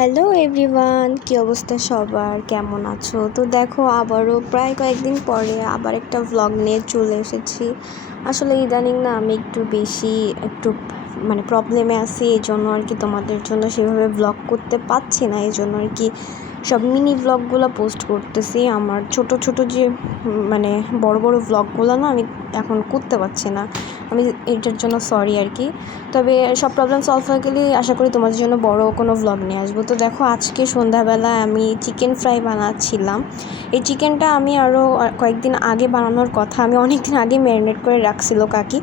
Hello everyone, কী অবস্থা সবার, কেমন আছো? তো দেখো আবারও প্রায় কয়েকদিন পরে আবার একটা ভ্লগ নিয়ে চলে এসেছি। আসলে ইদানিং না আমি একটু প্রবলেমে আছি, এই জন্য আর কি তোমাদের জন্য সেভাবে ভ্লগ করতে পারছি না। এই জন্য আর কি সব মিনি ভ্লগগুলো পোস্ট করতেছি। আমার ছোট ছোট যে বড় বড় ভ্লগগুলো না আমি এখন করতে পারছি না। আমি এটার জন্য সরি আর কি। তবে সব প্রবলেম সলভ হয়ে গেলে আশা করি তোমাদের জন্য বড় কোনো ভ্লগ নিয়ে আসবো। তো দেখো আজকে সন্ধ্যাবেলায় আমি চিকেন ফ্রাই বানাচ্ছিলাম। এই চিকেনটা আমি আরও কয়েকদিন আগে বানানোর কথা, আমি অনেক দিন আগে ম্যারিনেট করে রাখছিল কাকি,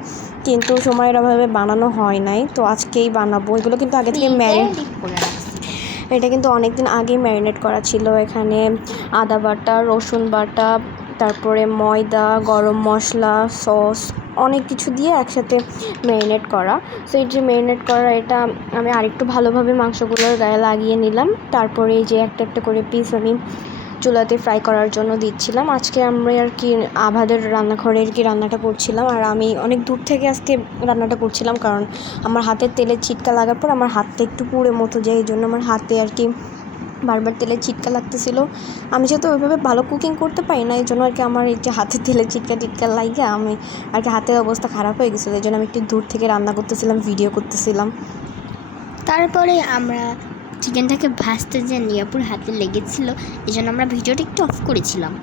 কিন্তু সময়ের অভাবে বানানো হয় নাই। তো আজকেই বানাবো। এগুলো কিন্তু আগে থেকে এটা কিন্তু অনেক দিন আগেই ম্যারিনেট করা ছিল। এখানে আদা বাটা, রসুন বাটা, তারপরে ময়দা, গরম মশলা, সস, অনেক কিছু দিয়ে একসাথে ম্যারিনেট করা। সো এই যে ম্যারিনেট করা এটা আমি আরেকটু ভালোভাবে মাংসগুলোর গায়ে লাগিয়ে নিলাম। তারপরে এই যে একটা একটা করে পিস আমি চুলাতে ফ্রাই করার জন্য দিচ্ছিলাম। আজকে আমরা আর কি আভাদের রান্নাঘরে আর কি রান্নাটা করছিলাম, আর আমি অনেক দূর থেকে আজকে রান্নাটা করছিলাম, কারণ আমার হাতের তেলের ছিটকা লাগার পর আমার হাতটা একটু পুড়ে মতো যায়, এই জন্য আমার হাতে আর কি বারবার তেলের ছিটকা লাগতেছিল। আমি যেহেতু ওইভাবে ভালো কুকিং করতে পারি না, এই জন্য আর কি আমার এই যে হাতে তেলের ছিটকা লাগে আমি আর কি হাতের অবস্থা খারাপ হয়ে গেছিলো। এই জন্য আমি একটু দূর থেকে রান্না করতেছিলাম, ভিডিও করতেছিলাম। তারপরে আমরা চিকেনটাকে ভাজতে যে নিয়াপুর হাতে লেগেছিলো, এই জন্য আমরা ভিডিওটা একটু অফ করেছিলাম।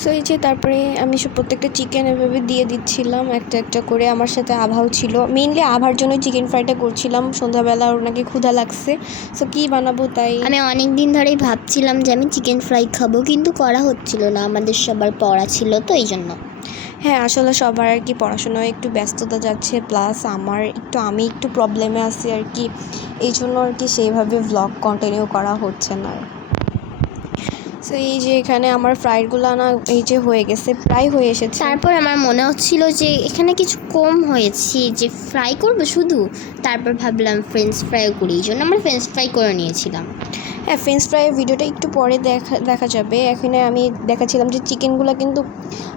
সো এই যে তারপরে আমি প্রত্যেকটা চিকেন এভাবে দিয়ে দিচ্ছিলাম একটা একটা করে। আমার সাথে আভাও ছিল, মেইনলি আভার জন্য চিকেন ফ্রাইটা করছিলাম। সন্ধ্যাবেলা ওর নাকি ক্ষুধা লাগছে, সো কী বানাবো তাই আমি অনেক দিন ধরেই ভাবছিলাম যে আমি চিকেন ফ্রাই খাবো, কিন্তু করা হচ্ছিল না, আমাদের সবার পড়া ছিল তো এই জন্য। হ্যাঁ, আসলে সবার আর কি পড়াশোনায় একটু ব্যস্ততা যাচ্ছে, প্লাস আমি একটু প্রবলেমে আছি আর কি, এই জন্য আর কি সেইভাবে ভ্লগ কন্টিনিউ করা হচ্ছে না। সো এই যে এখানে আমার ফ্রাইডগুলো না এই যে হয়ে গেছে, প্রায় হয়ে এসেছে। তারপর আমার মনে হচ্ছিল যে এখানে কিছু কম হয়েছে, যে ফ্রাই করবো শুধু। তারপর ভাবলাম ফ্রেঞ্চ ফ্রাইও করি, এই জন্য আমরা ফ্রেঞ্চ ফ্রাই করে নিয়েছিলাম। হ্যাঁ, ফ্রেঞ্চ ফ্রাইয়ের ভিডিওটা একটু পরে দেখা যাবে। এখানে আমি দেখাচ্ছিলাম যে চিকেনগুলো কিন্তু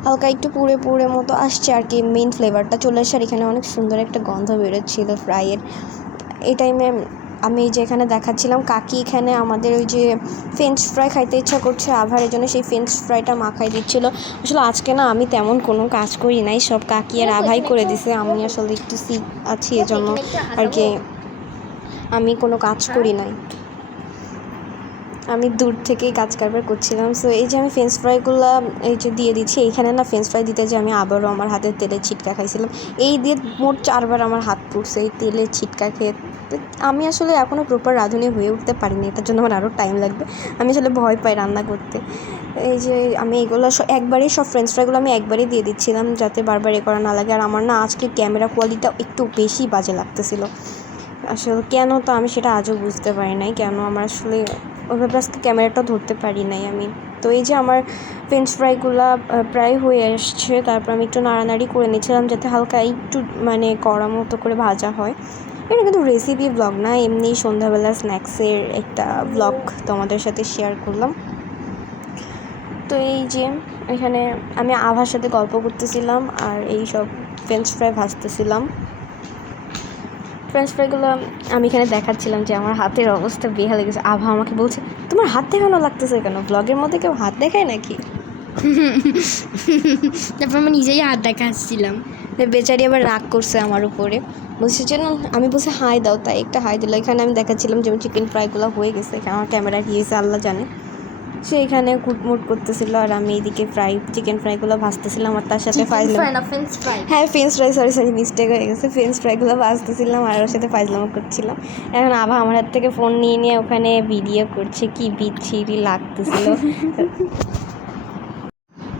হালকা একটু পুড়ে মতো আসছে আর কি, মেইন ফ্লেভারটা চলে আসছে, আর এখানে অনেক সুন্দর একটা গন্ধ বেরোচ্ছিল ফ্রাইয়ের। এই টাইমে আমি এই যে এখানে দেখাচ্ছিলাম কাকি এখানে আমাদের ওই যে ফ্রেঞ্চ ফ্রাই খাইতে ইচ্ছা করছে আভার, এই জন্য সেই ফ্রেঞ্চ ফ্রাইটা মাখাই দিচ্ছিলো। আসলে আজকে না আমি তেমন কোনো কাজ করি নাই, সব কাকি আর আভাই করে দিছে। আমি আসলে একটু সিক আছি, এজন্য আর কি আমি কোনো কাজ করি নাই, আমি দূর থেকেই কাজ কারবার করছিলাম। সো এই যে আমি ফ্রেঞ্চ ফ্রাইগুলো এই যে দিয়ে দিচ্ছি। এইখানে না ফ্রেঞ্চ ফ্রাই দিতে যে আমি আবারও আমার হাতের তেলের ছিটকা খাইছিলাম। এই দিয়ে মোট 4 বার আমার হাত পুড়ছে এই তেলের ছিটকা খেয়ে। আমি আসলে এখনও প্রপার রাঁধুনি হয়ে উঠতে পারিনি, এটার জন্য আমার আরও টাইম লাগবে। আমি আসলে ভয় পাই রান্না করতে। এই যে আমি এগুলো সব ফ্রেঞ্চ ফ্রাইগুলো আমি একবারেই দিয়ে দিচ্ছিলাম, যাতে বারবার করা না লাগে। আর আমার না আজকে ক্যামেরা কোয়ালিটিটা একটু বেশি বাজে লাগতেছিল আসলে, কেন তো আমি সেটা আজও বুঝতে পারি নাই, কেন আমার আসলে ওইভাবে আজকে ক্যামেরাটা ধরতে পারি নাই আমি। তো এই যে আমার ফ্রেঞ্চ ফ্রাইগুলো প্রায় হয়ে আসছে। তারপর আমি একটু নাড়ানাড়ি করে নিয়েছিলাম যাতে হালকা একটু কড়া মতো করে ভাজা হয়। এটা কিন্তু রেসিপি ব্লগ না, এমনি সন্ধ্যাবেলা স্ন্যাক্সের একটা ব্লগ তোমাদের সাথে শেয়ার করলাম। তো এই যে এখানে আমি আভার সাথে গল্প করতেছিলাম আর এই সব ফ্রেঞ্চ ফ্রাই ভাজতেছিলাম। ফ্রেঞ্চ ফ্রাইগুলো আমি এখানে দেখাচ্ছিলাম যে আমার হাতের অবস্থা বেহাল লেগেছে। আভা আমাকে বলছে, তোমার হাত দেখানো লাগতেছে কেন? ব্লগের মধ্যে কেউ হাত দেখায় নাকি? তারপর আমি নিজেই হাত দেখাচ্ছিলাম। বেচারি আবার রাগ করছে আমার উপরে, বলছে যে আমি বলছি হাই দাও, তাই একটা হাই দিল। এখানে আমি দেখাচ্ছিলাম যে আমার চিকেন ফ্রাইগুলো হয়ে গেছে। এখানে আমার ক্যামেরা কী হয়েছে আল্লাহ জানে। সে এখানে কুটমুট করতেছিল আর আমি এইদিকে চিকেন ফ্রাইগুলো ভাজতেছিলাম, আর তার সাথে হ্যাঁ ফ্রেঞ্চ ফ্রাই, সরি মিস্টেক হয়ে গেছে। ফ্রেঞ্চ ফ্রাইগুলো ভাজতেছিলাম আর ওর সাথে ফাইজলামো করছিলাম। এখন আভা আমার হাত থেকে ফোন নিয়ে ওখানে ভিডিও করছে, কি বিচ্ছিরি লাগতেছিল।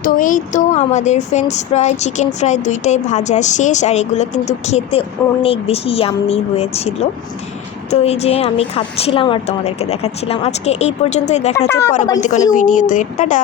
তো এই তো আমাদের ফ্রেঞ্চ ফ্রাই, চিকেন ফ্রাই দুইটাই ভাজা শেষ, আর এগুলো কিন্তু খেতে অনেক বেশি ইয়াম্মি হয়েছিল। তো এই যে আমি খাচ্ছিলাম আর তোমাদেরকে দেখাচ্ছিলাম। আজকে এই পর্যন্তই, দেখা হচ্ছে পরবর্তী কোনো ভিডিওতে। টাটা।